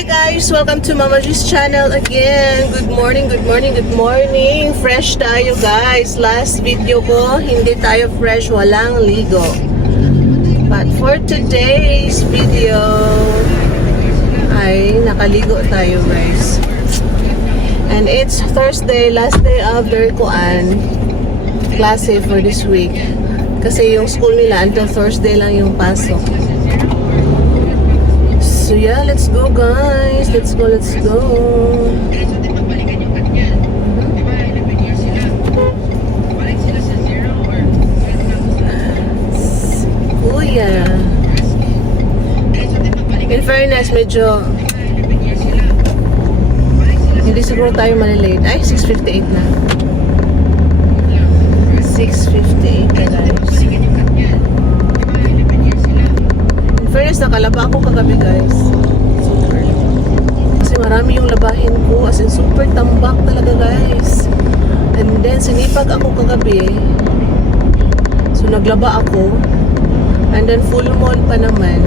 Hi guys! Welcome to Mama G's channel again. Good morning, good morning, good morning. Fresh tayo guys. Last video ko, hindi tayo fresh, walang ligo. But for today's video, ay nakaligo tayo guys. And it's Thursday, last day of their klase for this week. Kasi yung school nila until Thursday lang yung pasok. So yeah, let's go guys. Let's go. Kuya. In fairness, medyo hindi siguro tayo malilate. Ay, 6:58 na. 6:58 na guys. Fairness, nakalaba ako kagabi guys. Super. Kasi marami yung labahin ko. As in, super tambak talaga guys. And then, sinipag ako kagabi. So, naglaba ako. And then, full moon pa naman.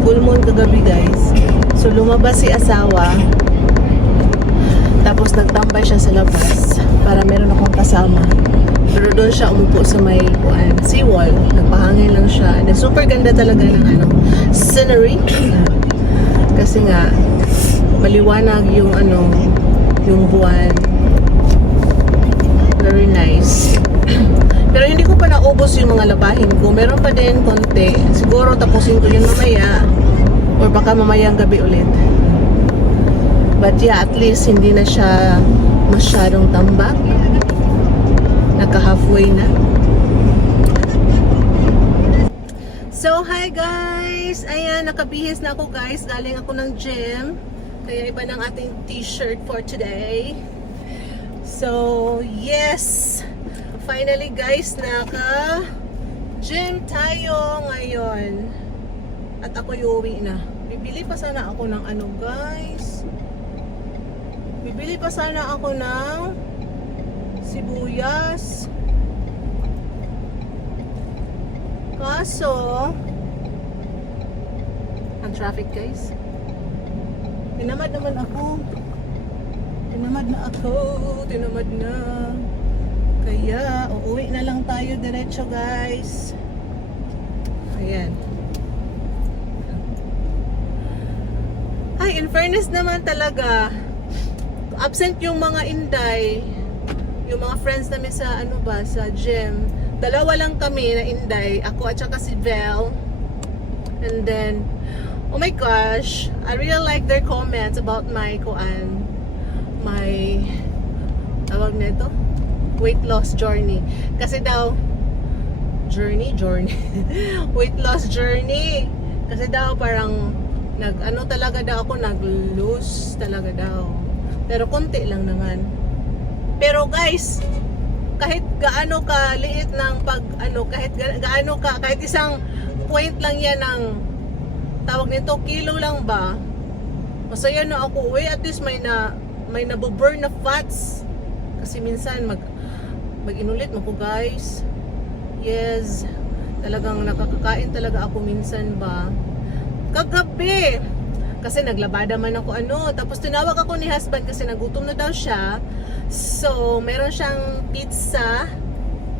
Full moon kagabi guys. So, lumabas si asawa. Tapos, nagtambay siya sa labas. Para meron akong kasama. Pero doon siya umupo sa may seawall. Nagpahangin lang siya. And super ganda talaga ng scenery. Kasi nga maliwanag yung yung buwan. Very nice. Pero hindi ko pa naubos yung mga labahin ko. Meron pa din konti. Siguro tapusin ko yun mamaya. Or baka mamayang gabi ulit. But yeah, at least hindi na siya masyadong tambak. Naka-halfway na. So, hi guys! Ayan, nakabihis na ako guys. Galing ako ng gym. Kaya iba ng ating t-shirt for today. So, yes! Finally guys, naka-gym tayo ngayon. At ako uuwi na. Bibili pa sana ako ng guys. Bibili pa sana ako ng sibuyas. Kaso ang traffic guys. Tinamad naman ako. Tinamad na. Kaya uuwi na lang tayo diretso guys. Ayan. Ay, in fairness naman talaga, absent yung mga inday. Yung mga friends namin sa sa gym. Dalawa lang kami na inday, ako at saka si Vel. And then, oh my gosh, I really like their comments about my tawag na ito, weight loss journey. Kasi daw journey weight loss journey. Kasi daw parang talaga daw ako, nag-lose talaga daw. Pero konti lang naman. Pero guys, kahit gaano ka liit ng kahit isang point lang yan ng tawag nito, kilo lang ba, masaya na ako. At least may nabuburn na fats. Kasi minsan mag-inulit mo ko guys. Yes, talagang nakakakain talaga ako minsan ba. Kagabi kasi naglabada man ako tapos tinawag ako ni husband kasi nagutom na daw siya. So, meron siyang pizza.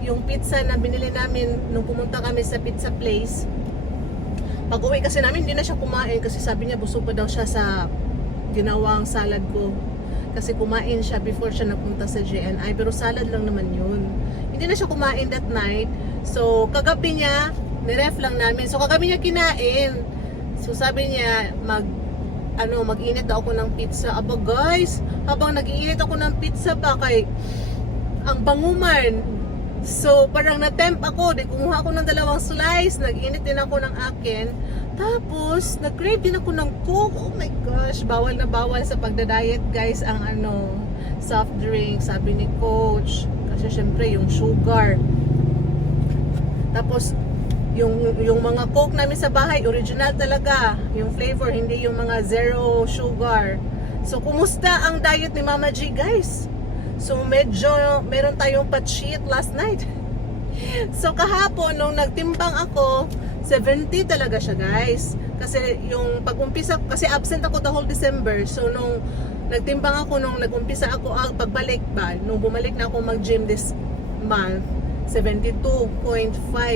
Yung pizza na binili namin nung pumunta kami sa pizza place. Pag uwi kasi namin, hindi na siya kumain kasi sabi niya busog pa daw siya sa ginawang salad ko. Kasi kumain siya before siya napunta sa GNI. Pero salad lang naman yun. Hindi na siya kumain that night. So, kagabi niya, niref lang namin. So, kagabi niya kinain. So, sabi niya, mag-init daw ako ng pizza. Aba guys, habang nag-iinit ako ng pizza pa kay ang banguman. So parang na-tempt ako, kumuha ako ng 2 slice, nag-init din ako ng akin. Tapos nag-crave din ako ng Coke. Oh my gosh, bawal na bawal sa pagda-diet guys ang soft drink, sabi ni coach. Kasi syempre yung sugar. Tapos yung mga Coke namin sa bahay, original talaga. Yung flavor, hindi yung mga zero sugar. So, kumusta ang diet ni Mama G, guys? So, medyo meron tayong pa-cheat last night. So, kahapon, nung nagtimbang ako, 70 talaga siya, guys. Kasi yung pag-umpisa, kasi absent ako the whole December. So nung nagtimbang ako, nung nag-umpisa ako, pagbalik ba, nung bumalik na ako mag-gym this month, 72.5.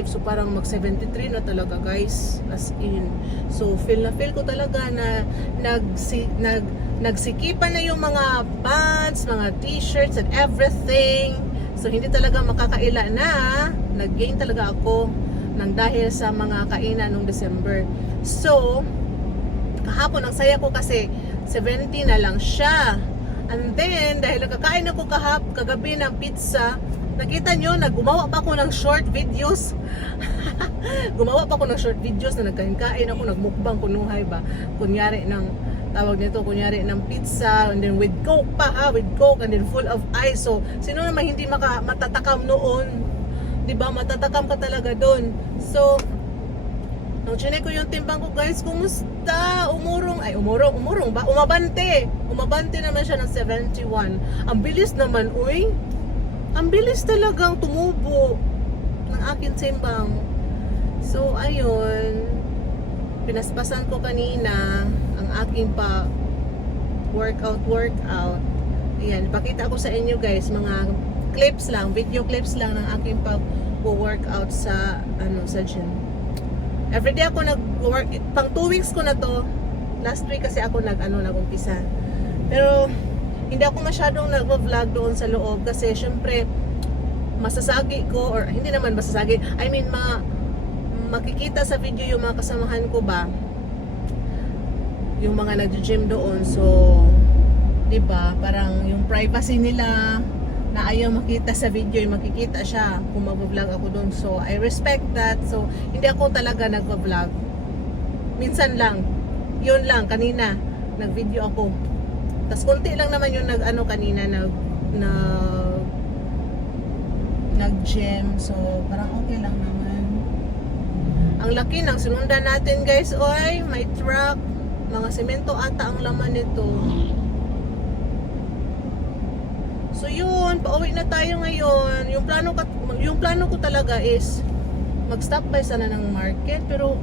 So parang mag 73 na talaga guys, as in. So feel ko talaga na nagsikipan na yung mga pants, mga t-shirts and everything. So hindi talaga makakaila na nag-gain talaga ako nang dahil sa mga kainan nung December. So kahapon ang saya ko kasi 70 na lang siya. And then dahil nagkakain ako kagabi ng pizza, nakita nyo, gumawa pa ako ng short videos. Gumawa pa ako ng short videos na nagkain-kain ako, nagmukbang kunuhay ba. Kunyari ng, tawag nito, kunyari ng pizza, and then with coke pa ha, with coke, and then full of ice. So, sino naman hindi matatakam noon? Diba, matatakam ka talaga doon. So, nung chinek ko yung timbang ko, guys, kumusta? Umurong ba? Umabante naman siya ng 71. Ang bilis naman, uy. Ang bilis talagang tumubo ng aking timbang. So, ayun. Pinaspasan ko kanina ang aking pa workout. Ayan, ipakita ko sa inyo guys, mga clips lang, video clips lang ng aking pa workout sa sa gym. Everyday ako nag-work, pang 2 weeks ko na to. Last week kasi ako nag-umpisa. Pero hindi ako masyadong nag-vlog doon sa loob kasi syempre masasagi ko, or hindi naman masasagi, I mean makikita sa video yung mga kasamahan ko ba, yung mga nag-gym doon. So, diba, parang yung privacy nila na ayaw makita sa video, yung makikita siya kung mag-vlog ako doon. So, I respect that. So, hindi ako talaga nag-vlog. Minsan lang, yun lang, kanina nag-video ako. Tas konti lang naman yung kanina nag-gym. So parang okay lang naman. Ang laki ng sinundan natin guys. Oy, may truck. Mga semento ata ang laman nito. So yun, pauwi na tayo ngayon. Yung plano ko talaga is mag-stop by sana ng market, pero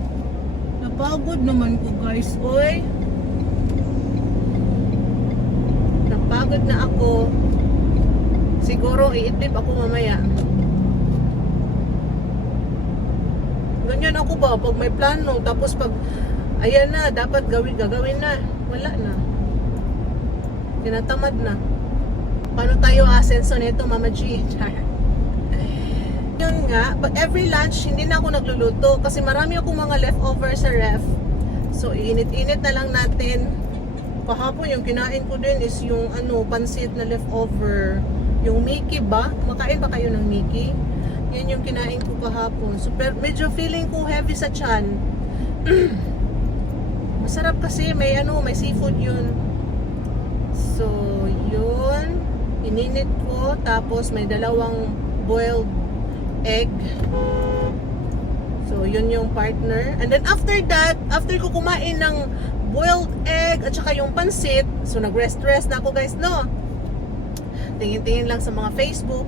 napagod naman ko guys. Oy, pagod na ako. Siguro i-idlip ako mamaya. Ganyan ako ba pag may plano, tapos pag ayan na, dapat gagawin na, wala na. Tinatamad na. Paano tayo asenso nito, Mama G? Yun nga, but every lunch hindi na ako nagluluto kasi marami akong mga leftover sa ref. So iinit-init na lang natin. Kahapon yung kinain ko din is yung pansit na leftover. Yung Mickey ba? Kumakain ba kayo ng Mickey? Yan yung kinain ko kahapon. So medyo feeling ko heavy sa tiyan. Masarap kasi may seafood yun. So yun, ininit ko, tapos may dalawang boiled egg. So yun yung partner. And then after that, after ko kumain ng boiled egg at saka yung pansit, so nag-rest na ako guys, no? Tingin-tingin lang sa mga Facebook.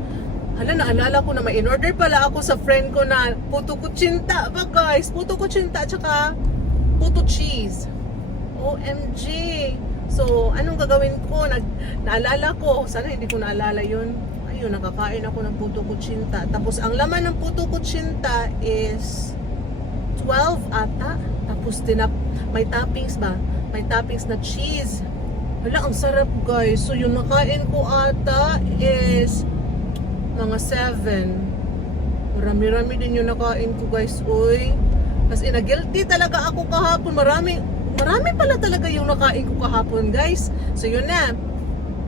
Hala, naalala ko na may in-order pala ako sa friend ko na puto kutsinta ba guys? Puto kutsinta at saka puto cheese. OMG! So, anong gagawin ko? Naalala ko, sana hindi ko naalala yun. Ayun, nakakain ako ng puto kutsinta. Tapos, ang laman ng puto kutsinta is 12 ata. Tapos, may toppings ba? May toppings na cheese. Wala, ang sarap guys. So, yung nakain ko ata is mga 7. Marami-rami din yung nakain ko guys. Uy, kasi guilty talaga ako kahapon. Marami pala talaga yung nakain ko kahapon guys. So yun na,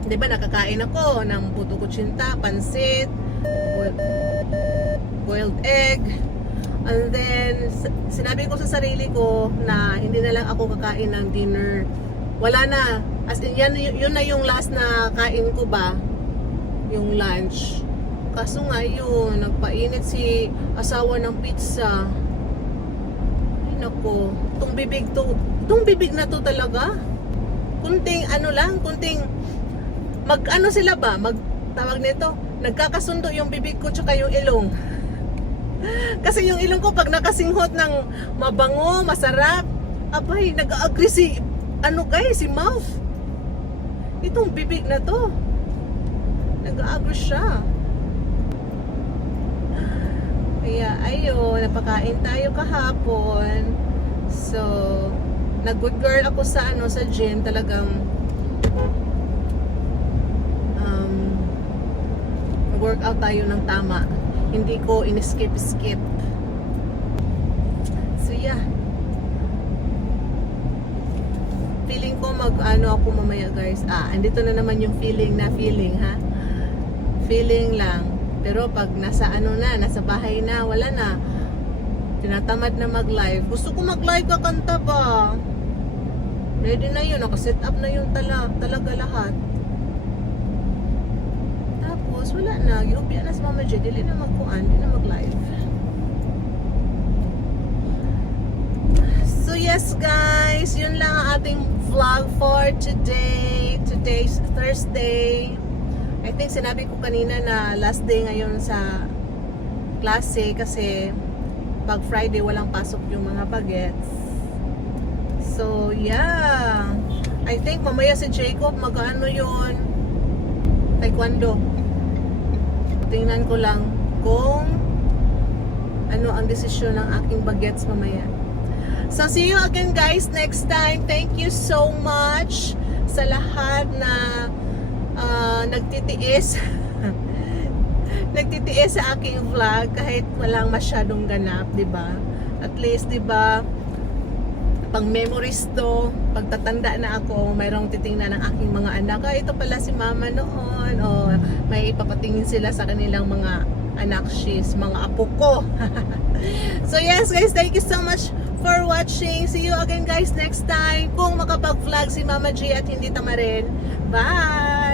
diba nakakain ako ng puto kutsinta, pansit, boiled egg, and then sinabi ko sa sarili ko na hindi na lang ako kakain ng dinner. Wala na, as in yun na yung last na kain ko ba, yung lunch. Kaso nga yun, nagpainit si asawa ng pizza. Ay nako, itong bibig na to talaga. Kunting sila ba? Tawag nito, nagkakasundo yung bibig ko tsaka yung ilong. Kasi yung ilong ko pag nakasinghot ng mabango, masarap, Abay, nag-agree si, ano guys, si mouth. Itong bibig na to. Nag-agree siya. Kaya, ayun, napakain tayo kahapon. So, nag-good girl ako sa, sa gym. Talagang, workout tayo ng tama. Hindi ko in-skip. So, yeah. Feeling ko ako mamaya guys. Andito na naman yung feeling, ha? Feeling lang. Pero pag nasa nasa bahay na, wala na. Tinatamad na mag-live. Gusto ko mag-live kakanta ba? Ready na yun. Naka-set up na yun talaga lahat. Tapos, wala na. Giupya na si Mama J. Dili na magkuhan. Dili na mag-live. So yes guys, yun lang ang ating vlog for today. Today's Thursday. I think sinabi ko kanina na last day ngayon sa klase kasi pag Friday walang pasok yung mga bagets. So yeah, I think mamaya si Jacob mag-ano yun, taekwondo. Tingnan ko lang kung ano ang desisyon ng aking bagets mamaya. So, see you again guys next time. Thank you so much sa lahat na nagtitiis. Nagtitiis sa aking vlog kahit walang masyadong ganap, di ba? At least, di ba, pang memories to, pagtatanda na ako, mayroong titingnan ng aking mga anak. Ito pala si Mama noon. O, may ipapatingin sila sa kanilang mga anak she's, mga apo ko. So, yes guys, thank you so much for watching. See you again guys next time. Kung makapag-vlog si Mama G at hindi tamarin. Bye!